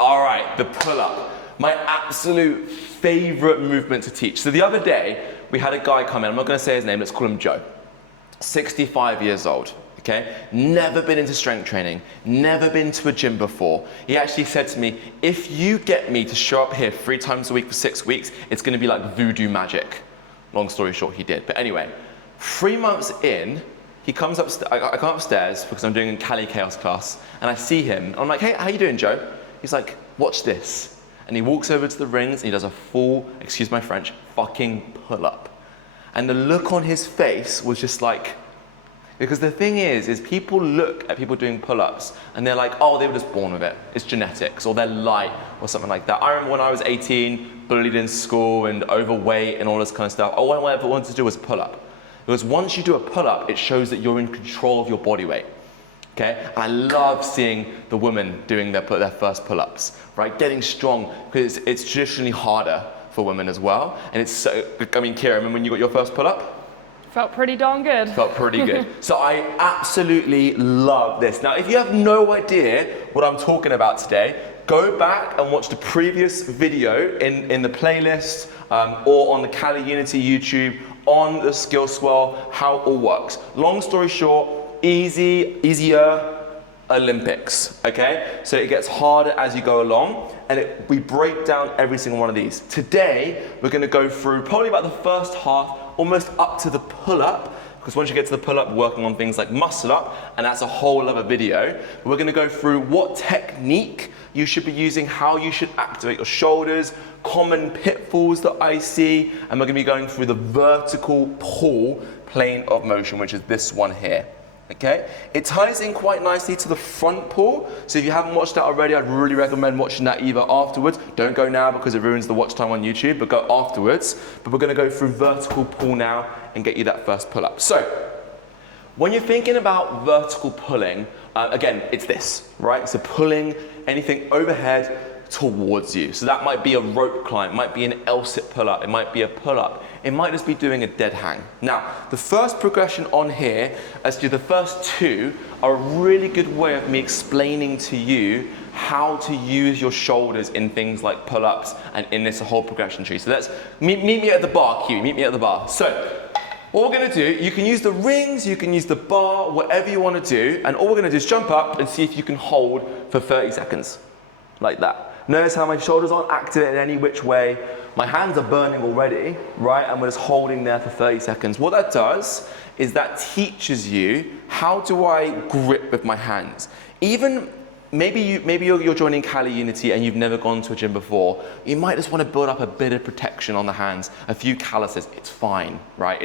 All right, the pull-up. My absolute favorite movement to teach. So the other day, we had a guy come in. I'm not going to say his name. Let's call him Joe. 65 years old. Okay, never been into strength training, never been to a gym before. He actually said to me, if you get me to show up here 3 times a week for 6 weeks, it's gonna be like voodoo magic. Long story short, he did. But anyway, 3 months in, he comes upstairs, I come upstairs because I'm doing a Cali Chaos class, and I see him, and I'm like, hey, how you doing, Joe? He's like, watch this. And he walks over to the rings, and he does a full, excuse my French, fucking pull-up. And the look on his face was just like, because the thing is people look at people doing pull-ups and they're like, oh, they were just born with it. It's genetics, or they're light, or something like that. I remember when I was 18, bullied in school and overweight and all this kind of stuff. All I ever wanted to do was pull-up. Because once you do a pull-up, it shows that you're in control of your body weight. Okay? And I love seeing the women doing their first pull-ups, right? Getting strong, because it's traditionally harder for women as well. And it's so, I mean, Kira, remember when you got your first pull-up? Felt pretty darn good. Felt pretty good. So I absolutely love this. Now, if you have no idea what I'm talking about today, go back and watch the previous video in the playlist or on the CaliUnity YouTube on the SkillSwirl, how it all works. Long story short, easier Olympics, okay? So it gets harder as you go along, and we break down every single one of these. Today, we're gonna go through probably about the first half, almost up to the pull-up, because once you get to the pull-up, we're working on things like muscle-up, and that's a whole other video. But we're gonna go through what technique you should be using, how you should activate your shoulders, common pitfalls that I see, and we're gonna be going through the vertical pull plane of motion, which is this one here. Okay, it ties in quite nicely to the front pull. So if you haven't watched that already, I'd really recommend watching that either afterwards. Don't go now because it ruins the watch time on YouTube, but go afterwards. But we're gonna go through vertical pull now and get you that first pull up. So when you're thinking about vertical pulling, again, it's this, right? So pulling anything overhead towards you. So that might be a rope climb, it might be an L-sit pull-up, it might be a pull-up, it might just be doing a dead hang. Now, the first progression on here, as to the first 2, are a really good way of me explaining to you how to use your shoulders in things like pull-ups and in this whole progression tree. So let's meet me at the bar, Q, meet me at the bar. So, what we're gonna do, you can use the rings, you can use the bar, whatever you wanna do, and all we're gonna do is jump up and see if you can hold for 30 seconds, like that. Notice how my shoulders aren't activated in any which way. My hands are burning already, right? And we're just holding there for 30 seconds. What that does is that teaches you, how do I grip with my hands? Even, maybe you're joining CaliUnity and you've never gone to a gym before. You might just want to build up a bit of protection on the hands, a few calluses. It's fine, right?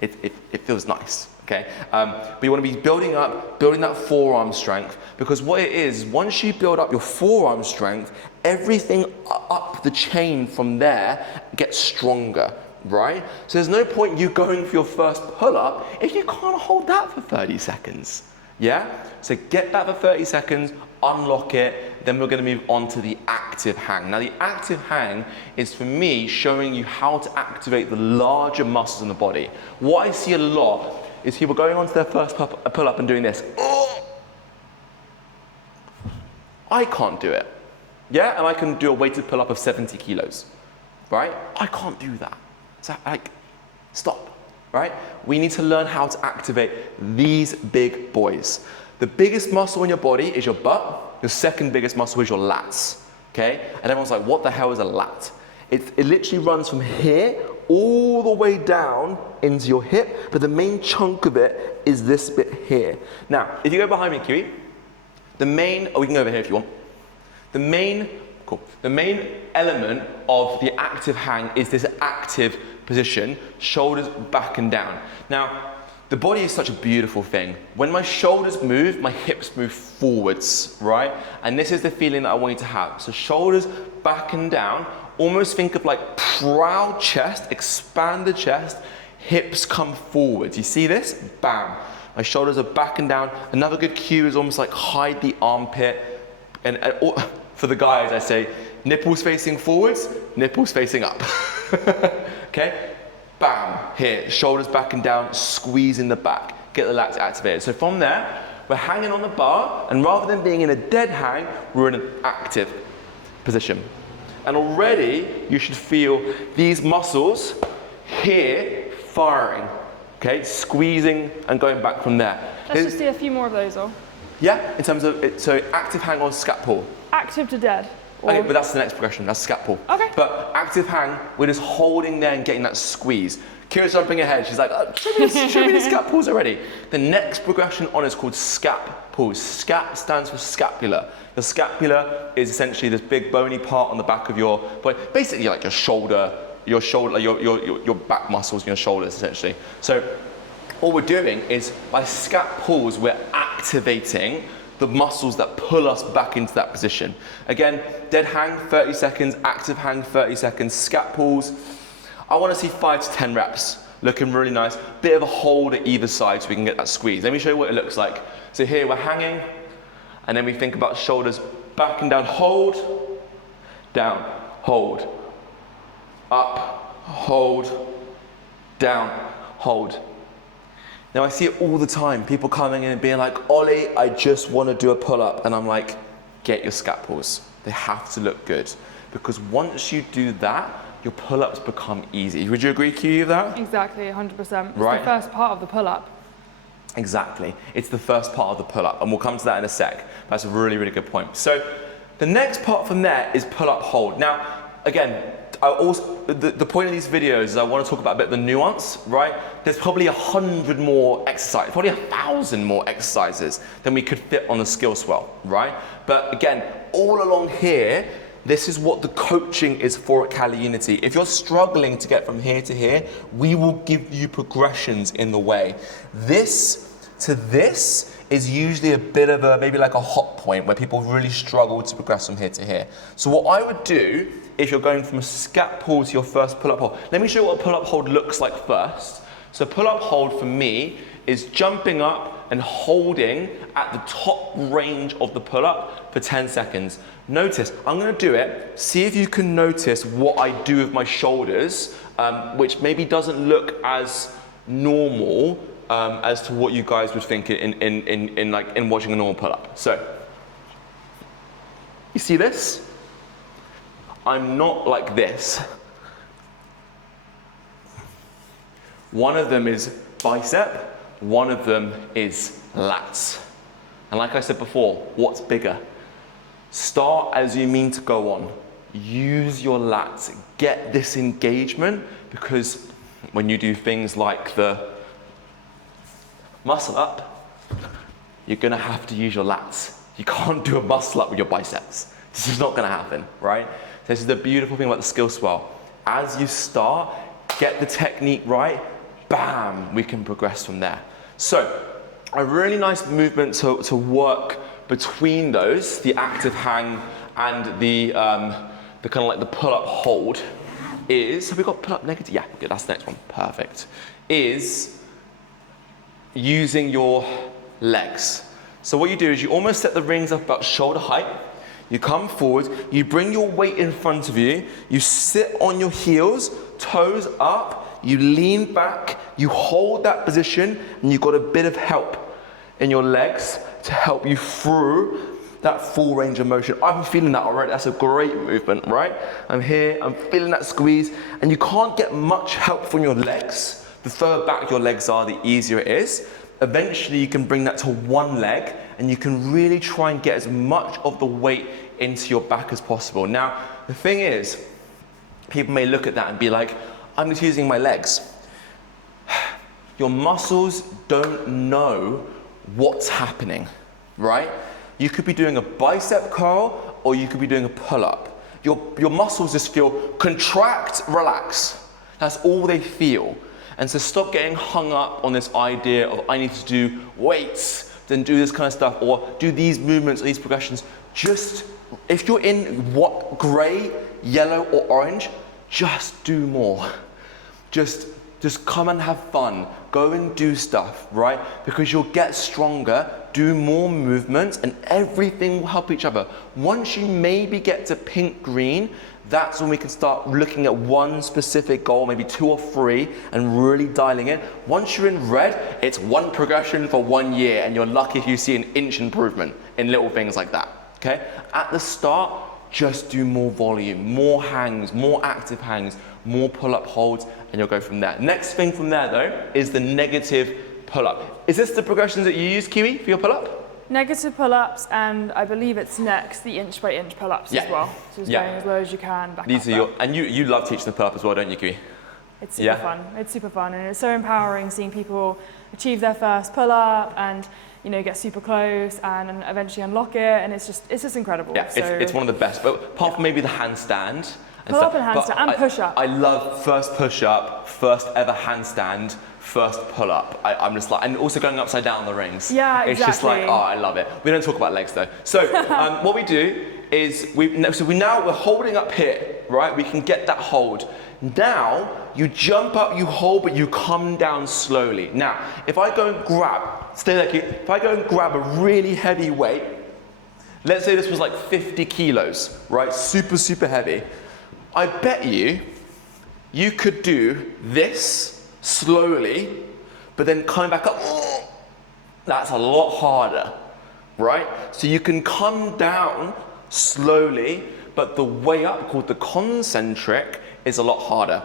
It feels nice. Okay, but you want to be building that forearm strength, because what it is, once you build up your forearm strength, everything up the chain from there gets stronger, right? So there's no point you going for your first pull-up if you can't hold that for 30 seconds, yeah? So get that for 30 seconds, unlock it, then we're going to move on to the active hang. Now the active hang is, for me, showing you how to activate the larger muscles in the body. What I see a lot is people going on to their first pull-up and doing this. Oh! I can't do it. Yeah, and I can do a weighted pull-up of 70 kilos, right? I can't do that. So stop, right? We need to learn how to activate these big boys. The biggest muscle in your body is your butt. Your second biggest muscle is your lats, okay? And everyone's like, what the hell is a lat? It literally runs from here all the way down into your hip, but the main chunk of it is this bit here. Now, if you go behind me, Kiwi, we can go over here if you want. The main element of the active hang is this active position, shoulders back and down. Now, the body is such a beautiful thing. When my shoulders move, my hips move forwards, right? And this is the feeling that I want you to have. So shoulders back and down, almost think of like proud chest, expand the chest, hips come forwards. You see this? Bam. My shoulders are back and down. Another good cue is almost like hide the armpit. And for the guys, I say nipples facing forwards, nipples facing up. Okay? Bam. Here, shoulders back and down, squeeze in the back. Get the lats activated. So from there, we're hanging on the bar, and rather than being in a dead hang, we're in an active position. And already you should feel these muscles here firing, okay? Squeezing and going back from there. Let's just see a few more of those, or Yeah, in terms of, so active hang or scat pull. active to dead. Or... Okay, but that's the next progression, that's scat pull. Okay. But active hang, we're just holding there and getting that squeeze. Kira's jumping ahead, she's like, oh, show me the scat pulls already. The next progression on is called scat pulls. Scat stands for scapula. The scapula is essentially this big bony part on the back of your body, basically like your shoulder, like your back muscles in your shoulders essentially. So all we're doing is by scat pulls, we're activating the muscles that pull us back into that position. Again, dead hang, 30 seconds, active hang, 30 seconds, scat pulls. I want to see 5 to 10 reps, looking really nice. Bit of a hold at either side so we can get that squeeze. Let me show you what it looks like. So here we're hanging, and then we think about shoulders back and down, hold, down, hold, up, hold, down, hold. Now I see it all the time, people coming in and being like, Ollie, I just want to do a pull-up. And I'm like, get your scat pulls. They have to look good. Because once you do that, your pull-ups become easy. Would you agree, Q, with that? Exactly, 100%. It's right. The first part of the pull-up. Exactly. It's the first part of the pull-up, and we'll come to that in a sec. That's a really, really good point. So the next part from there is pull-up hold. Now, again, the point of these videos is I want to talk about a bit of the nuance, right? There's probably 100 more exercises, probably 1,000 more exercises than we could fit on the SkillSwirl, right? But again, all along here, this is what the coaching is for at CaliUnity. If you're struggling to get from here to here, we will give you progressions in the way. This to this is usually a bit of a, maybe like a hot point where people really struggle to progress from here to here. So what I would do, if you're going from a scat pull to your first pull-up hold, let me show you what a pull-up hold looks like first. So pull-up hold for me is jumping up and holding at the top range of the pull-up for 10 seconds. Notice, I'm gonna do it, see if you can notice what I do with my shoulders, which maybe doesn't look as normal as to what you guys would think in watching a normal pull-up. So, you see this? I'm not like this. One of them is bicep, one of them is lats. And like I said before, what's bigger? Start as you mean to go on. Use your lats. Get this engagement, because when you do things like the muscle up, you're gonna have to use your lats. You can't do a muscle up with your biceps. This is not gonna happen, right? This is the beautiful thing about the SkillSwirl. As you start, get the technique right, bam, we can progress from there. So, a really nice movement to work between those, the active hang and the kind of like the pull-up hold, is, have we got pull-up negative? Yeah, good, that's the next one, perfect. Is using your legs. So what you do is you almost set the rings up about shoulder height, you come forward, you bring your weight in front of you, you sit on your heels, toes up, you lean back, you hold that position, and you've got a bit of help in your legs to help you through that full range of motion. I'm feeling that already, that's a great movement, right? I'm here, I'm feeling that squeeze, and you can't get much help from your legs. The further back your legs are, the easier it is. Eventually you can bring that to one leg, and you can really try and get as much of the weight into your back as possible. Now, the thing is, people may look at that and be like, I'm just using my legs. Your muscles don't know what's happening, right? You could be doing a bicep curl, or you could be doing a pull-up. Your muscles just feel contract, relax. That's all they feel. And so stop getting hung up on this idea of I need to do weights, then do this kind of stuff, or do these movements or these progressions. Just, if you're in what, gray, yellow, or orange, just do more. Just come and have fun. Go and do stuff, right? Because you'll get stronger, do more movements, and everything will help each other. Once you maybe get to pink, green, that's when we can start looking at one specific goal, maybe 2 or 3, and really dialing in. Once you're in red, it's one progression for 1 year, and you're lucky if you see an inch improvement in little things like that, okay? At the start, just do more volume, more hangs, more active hangs, more pull-up holds, and you'll go from there. Next thing from there though is the negative pull-up. Is this the progressions that you use, Kiwi, for your pull-up? Negative pull-ups, and I believe it's next the inch by inch pull-ups as well. So just going as low as you can, back These up. are your, and you love teaching the pull-up as well, don't you, Kiwi? It's super fun. It's super fun, and it's so empowering seeing people achieve their first pull-up and get super close and eventually unlock it, and it's just incredible. Yeah, so, it's one of the best. But apart from maybe the handstand. Pull-up and handstand and push-up. I love first push-up, first ever handstand, first pull-up. I'm just like, and also going upside down on the rings. Yeah, exactly. It's just like, oh, I love it. We don't talk about legs though. So what we do is we're holding up here, right? We can get that hold. Now you jump up, you hold, but you come down slowly. Now, if I go and grab, stay there, if I go and grab a really heavy weight, let's say this was like 50 kilos, right? Super, super heavy. I bet you could do this slowly, but then coming back up, that's a lot harder, right? So you can come down slowly, but the way up, called the concentric, is a lot harder.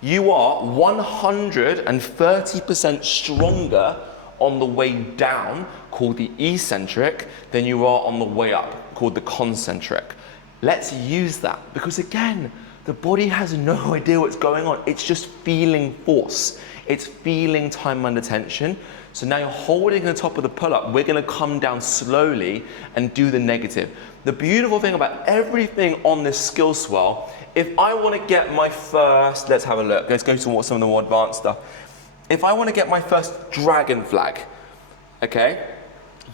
You are 130% stronger on the way down, called the eccentric, than you are on the way up, called the concentric. Let's use that, because again, the body has no idea what's going on. It's just feeling force. It's feeling time under tension. So now you're holding the top of the pull-up. We're gonna come down slowly and do the negative. The beautiful thing about everything on this SkillSwirl, if I wanna get my first, let's have a look. Let's go to some of the more advanced stuff. If I wanna get my first dragon flag, okay,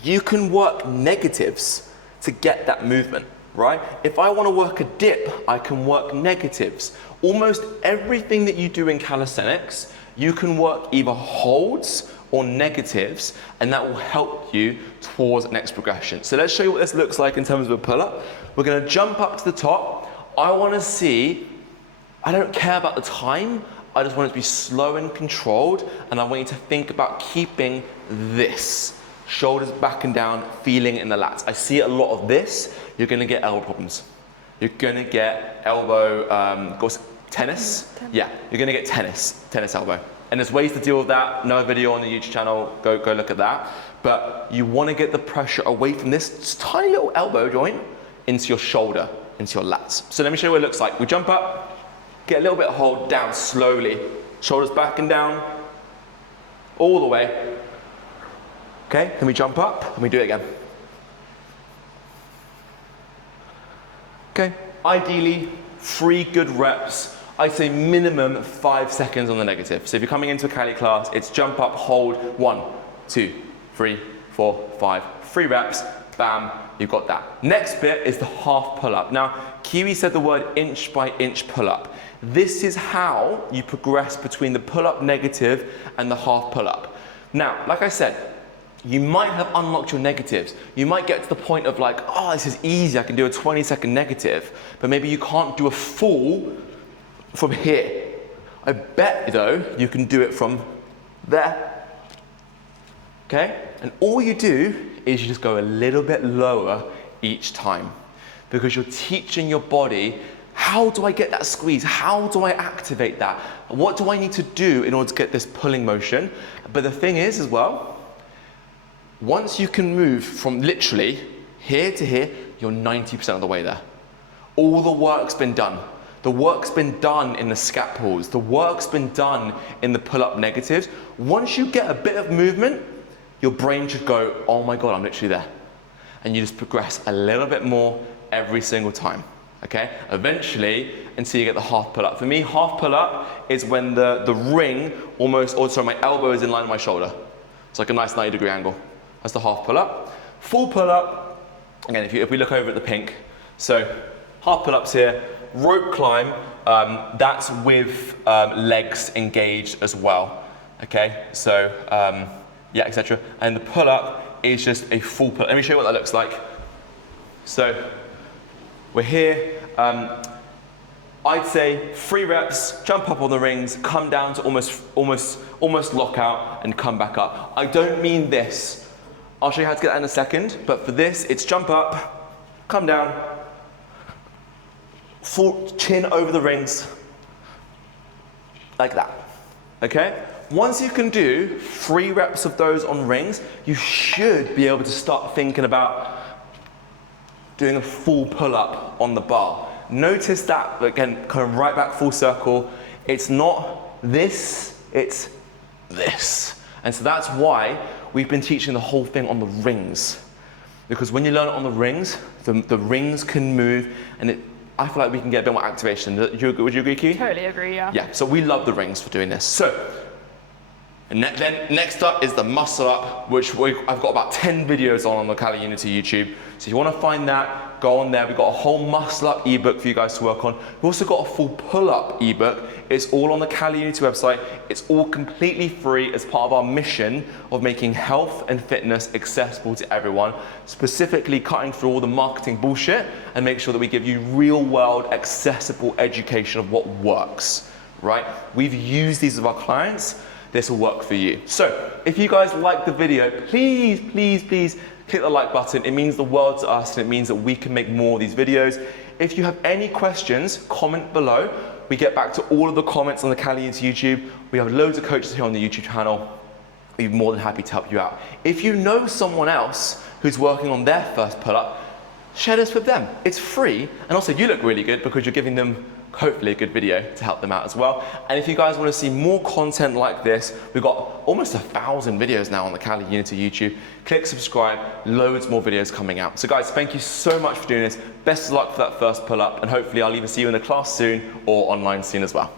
you can work negatives to get that movement, right? If I wanna work a dip, I can work negatives. Almost everything that you do in calisthenics, you can work either holds or negatives, and that will help you towards the next progression. So let's show you what this looks like in terms of a pull-up. We're gonna jump up to the top. I wanna see, I don't care about the time, I just want it to be slow and controlled, and I want you to think about keeping this. Shoulders back and down, feeling it in the lats. I see a lot of this, you're gonna get elbow problems. You're gonna get elbow, tennis? Yeah, you're gonna get tennis elbow. And there's ways to deal with that. Another video on the YouTube channel, go look at that. But you wanna get the pressure away from this tiny little elbow joint into your shoulder, into your lats. So let me show you what it looks like. We jump up, get a little bit of hold, down slowly. Shoulders back and down, all the way. Okay, then we jump up and we do it again. Okay, ideally 3 good reps. I'd say minimum 5 seconds on the negative. So if you're coming into a Cali class, it's jump up, hold, 1, 2, 3, 4, 5, 3 reps, bam, you've got that. Next bit is the half pull-up. Now, Kiwi said the word inch by inch pull-up. This is how you progress between the pull-up negative and the half pull-up. Now, like I said, you might have unlocked your negatives. You might get to the point of like, oh, this is easy, I can do a 20-second negative, but maybe you can't do a full from here. I bet though, you can do it from there. Okay? And all you do is you just go a little bit lower each time, because you're teaching your body, how do I get that squeeze? How do I activate that? What do I need to do in order to get this pulling motion? But the thing is as well, once you can move from literally here to here, you're 90% of the way there. All the work's been done. The work's been done in the scat pulls. The work's been done in the pull-up negatives. Once you get a bit of movement, your brain should go, oh my God, I'm literally there. And you just progress a little bit more every single time, okay? Eventually, until you get the half pull-up. For me, half pull-up is when the ring almost, also my elbow is in line with my shoulder. It's like a nice 90-degree angle. That's the half pull-up. Full pull-up, again, if we look over at the pink, so half pull-ups here, rope climb, that's with legs engaged as well, okay? So, yeah, etc. And the pull-up is just a full pull-up. Let me show you what that looks like. So, we're here. I'd say 3 reps, jump up on the rings, come down to almost lock out and come back up. I don't mean this. I'll show you how to get that in a second, but for this, it's jump up, come down, full chin over the rings, like that, okay? Once you can do 3 reps of those on rings, you should be able to start thinking about doing a full pull-up on the bar. Notice that, again, kind of right back full circle. It's not this, it's this. And so that's why we've been teaching the whole thing on the rings. Because when you learn it on the rings, the rings can move, and I feel like we can get a bit more activation. Would you agree, Key? Totally agree, yeah. Yeah, so we love the rings for doing this. So, then next up is the muscle up, which I've got about 10 videos on the CaliUnity YouTube. So if you want to find that, go on there. We've got a whole muscle up ebook for you guys to work on. We've also got a full pull up ebook. It's all on the CaliUnity website. It's all completely free as part of our mission of making health and fitness accessible to everyone, specifically cutting through all the marketing bullshit and make sure that we give you real world accessible education of what works, right? We've used these with our clients. This will work for you. So if you guys like the video, please, please, please click the like button. It means the world to us, and it means that we can make more of these videos. If you have any questions, comment below. We get back to all of the comments on the CaliUnity YouTube. We have loads of coaches here on the YouTube channel. We'd be more than happy to help you out. If you know someone else who's working on their first pull-up, share this with them. It's free, and also you look really good because you're giving them hopefully a good video to help them out as well. And if you guys want to see more content like this, we've got almost 1,000 videos now on the CaliUnity YouTube. Click subscribe, loads more videos coming out. So guys, thank you so much for doing this. Best of luck for that first pull-up, and hopefully I'll either see you in the class soon or online soon as well.